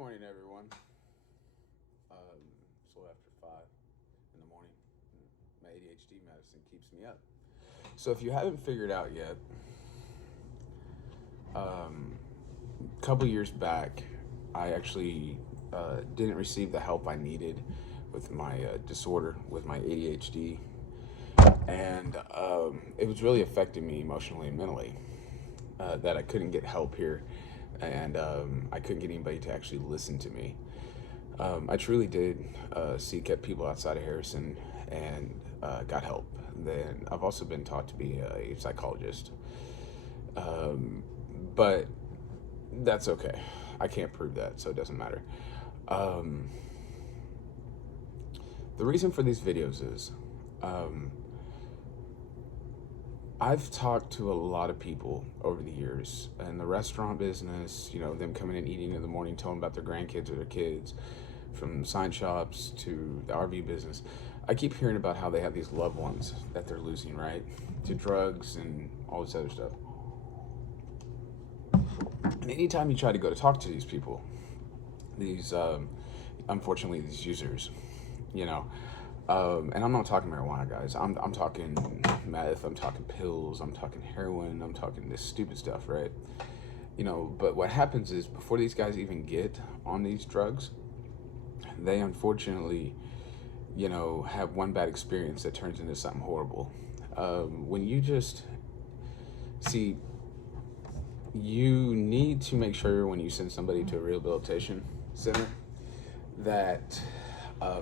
morning, everyone. It's a little after 5 in the morning. My ADHD medicine keeps me up. So if you haven't figured out yet, a couple years back, I actually didn't receive the help I needed with my disorder, with my ADHD, and it was really affecting me emotionally and mentally. That I couldn't get help here, and I couldn't get anybody to actually listen to me. I truly did seek out people outside of Harrison and got help. Then I've also been taught to be a psychologist, but that's okay. I can't prove that, so it doesn't matter. Um, the reason for these videos is um, I've talked to a lot of people over the years in the restaurant business, them coming in eating in the morning, telling about their grandkids or their kids, from sign shops to the RV business. I keep hearing about how they have these loved ones that they're losing, right? To drugs and all this other stuff. And anytime you try to go to talk to these people, these, unfortunately, these users, you know, and I'm not talking marijuana, guys. I'm talking meth, I'm talking pills, I'm talking heroin, I'm talking this stupid stuff, right? But what happens is before these guys even get on these drugs, they unfortunately, have one bad experience that turns into something horrible. When you just see, you need to make sure when you send somebody to a rehabilitation center that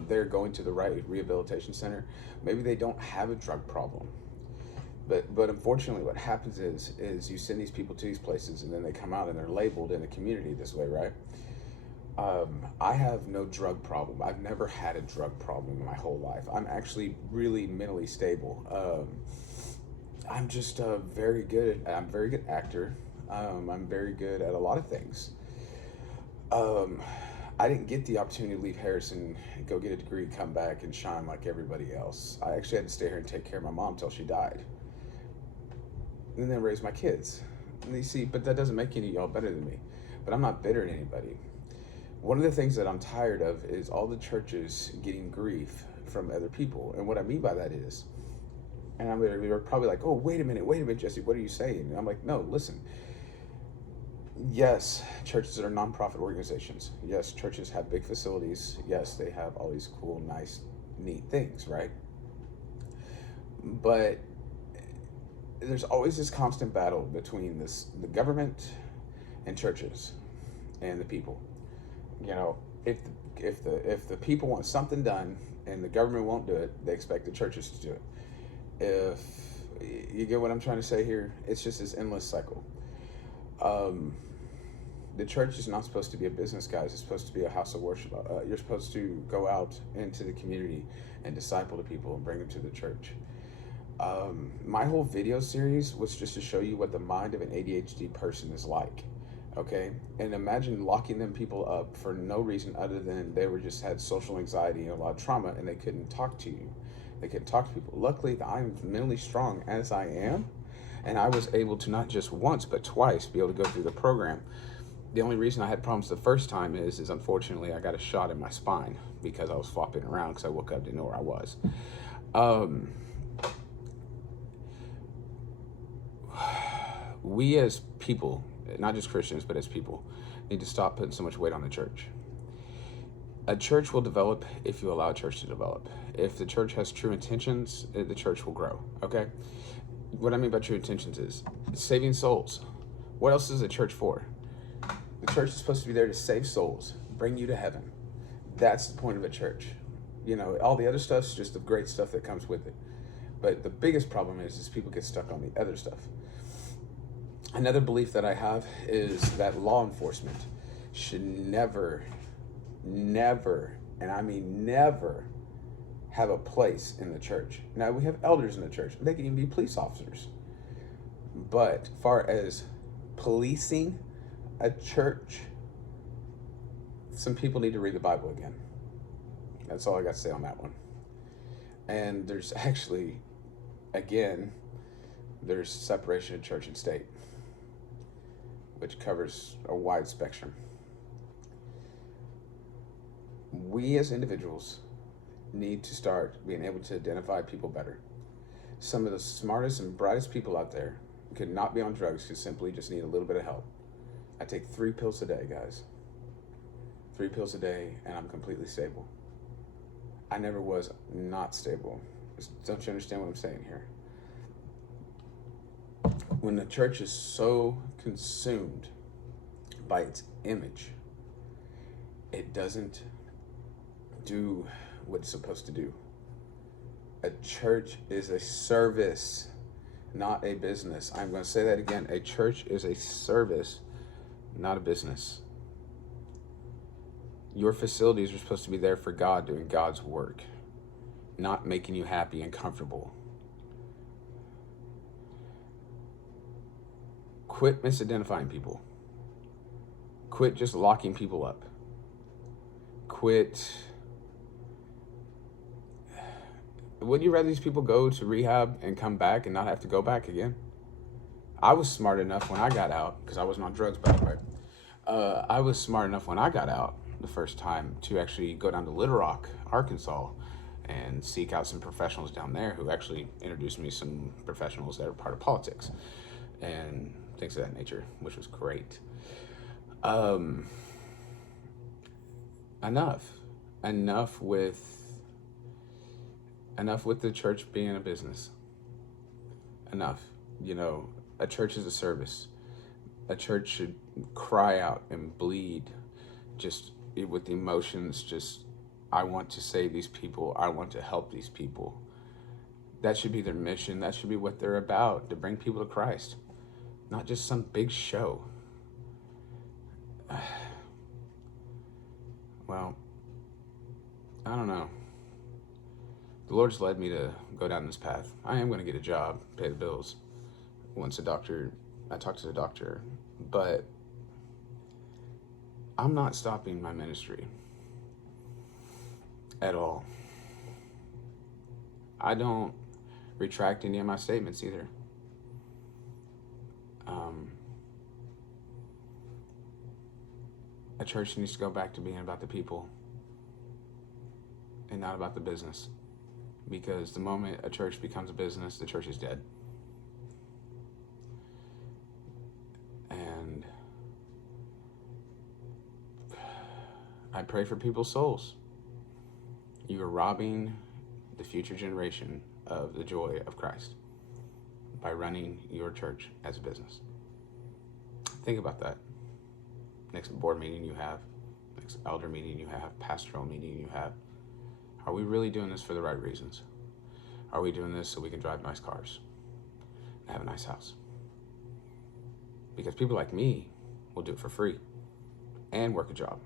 they're going to the right rehabilitation center. Maybe they don't have a drug problem, but unfortunately, what happens is you send these people to these places, and then they come out and they're labeled in the community this way, right? I have no drug problem. I've never had a drug problem in my whole life. I'm actually really mentally stable. I'm just very good. I'm a very good actor. I'm very good at a lot of things. Um, I didn't get the opportunity to leave Harrison, go get a degree, come back, and shine like everybody else. I actually had to stay here and take care of my mom till she died, and then raise my kids. And you see, but that doesn't make any of y'all better than me. But I'm not bitter at anybody. One of the things that I'm tired of is all the churches getting grief from other people. And what I mean by that is, and they're probably like, oh, wait a minute, Jesse, what are you saying? And I'm like, no, listen. Yes, churches are nonprofit organizations. Yes, churches have big facilities. Yes, they have all these cool, nice, neat things, right? But there's always this constant battle between the government and churches and the people. You know, if the people want something done and the government won't do it, they expect the churches to do it. If you get what I'm trying to say here, it's just this endless cycle. Um, the church is not supposed to be a business, guys. It's supposed to be a house of worship. You're supposed to go out into the community and disciple the people and bring them to the church. My whole video series was just to show you what the mind of an ADHD person is like. Okay, and imagine locking them people up for no reason other than they were just had social anxiety and a lot of trauma, and they couldn't talk to you. They couldn't talk to people. Luckily, I'm mentally strong as I am, and I was able to not just once but twice be able to go through the program. The only reason I had problems the first time is unfortunately I got a shot in my spine because I was flopping around because I woke up, didn't know where I was. Um, we as people, not just Christians, but as people, need to stop putting so much weight on the church. A church will develop if you allow a church to develop. If the church has true intentions, the church will grow, okay? What I mean by true intentions is saving souls. What else is a church for? The church is supposed to be there to save souls, bring you to heaven. That's the point of a church. All the other stuff's just the great stuff that comes with it. But the biggest problem is people get stuck on the other stuff. Another belief that I have is that law enforcement should never, and I mean never, have a place in the church. Now, we have elders in the church. They can even be police officers. But far as policing a church, some people need to read the Bible again. That's all I got to say on that one. And there's actually, again, there's separation of church and state, which covers a wide spectrum. We as individuals need to start being able to identify people better. Some of the smartest and brightest people out there could not be on drugs because simply just need a little bit of help. I take 3 pills a day, guys. 3 pills a day, and I'm completely stable. I never was not stable. Don't you understand what I'm saying here? When the church is so consumed by its image, it doesn't do what it's supposed to do. A church is a service, not a business. I'm going to say that again. A church is a service, not a business. Your facilities are supposed to be there for God, doing God's work, not making you happy and comfortable. Quit misidentifying people. Quit just locking people up. Quit. Would you rather these people go to rehab and come back and not have to go back again? I was smart enough when I got out, because I wasn't on drugs, by the way. I was smart enough when I got out the first time to actually go down to Little Rock, Arkansas, and seek out some professionals down there who actually introduced me some professionals that are part of politics and things of that nature, which was great. Enough with the church being a business. Enough. A church is a service. A church should cry out and bleed just with emotions, just, I want to save these people. I want to help these people. That should be their mission. That should be what they're about, to bring people to Christ, not just some big show. Well, I don't know. The Lord's led me to go down this path. I am going to get a job, pay the bills. I talked to the doctor, but I'm not stopping my ministry at all. I don't retract any of my statements either. A church needs to go back to being about the people and not about the business. Because the moment a church becomes a business, the church is dead. And I pray for people's souls. You are robbing the future generation of the joy of Christ by running your church as a business. Think about that. Next board meeting you have, next elder meeting you have, pastoral meeting you have. Are we really doing this for the right reasons? Are we doing this so we can drive nice cars and have a nice house? Because people like me will do it for free and work a job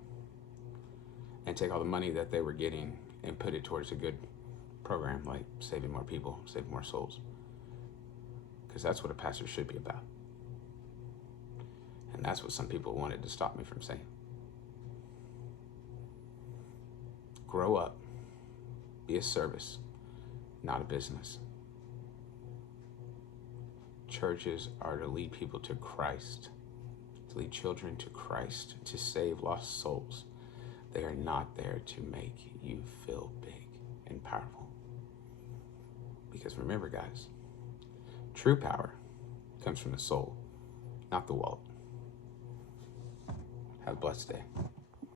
and take all the money that they were getting and put it towards a good program like saving more people, saving more souls. Because that's what a pastor should be about. And that's what some people wanted to stop me from saying. Grow up. Be a service, not a business. Churches are to lead people to Christ, to lead children to Christ, to save lost souls. They are not there to make you feel big and powerful. Because remember, guys, true power comes from the soul, not the wallet. Have a blessed day.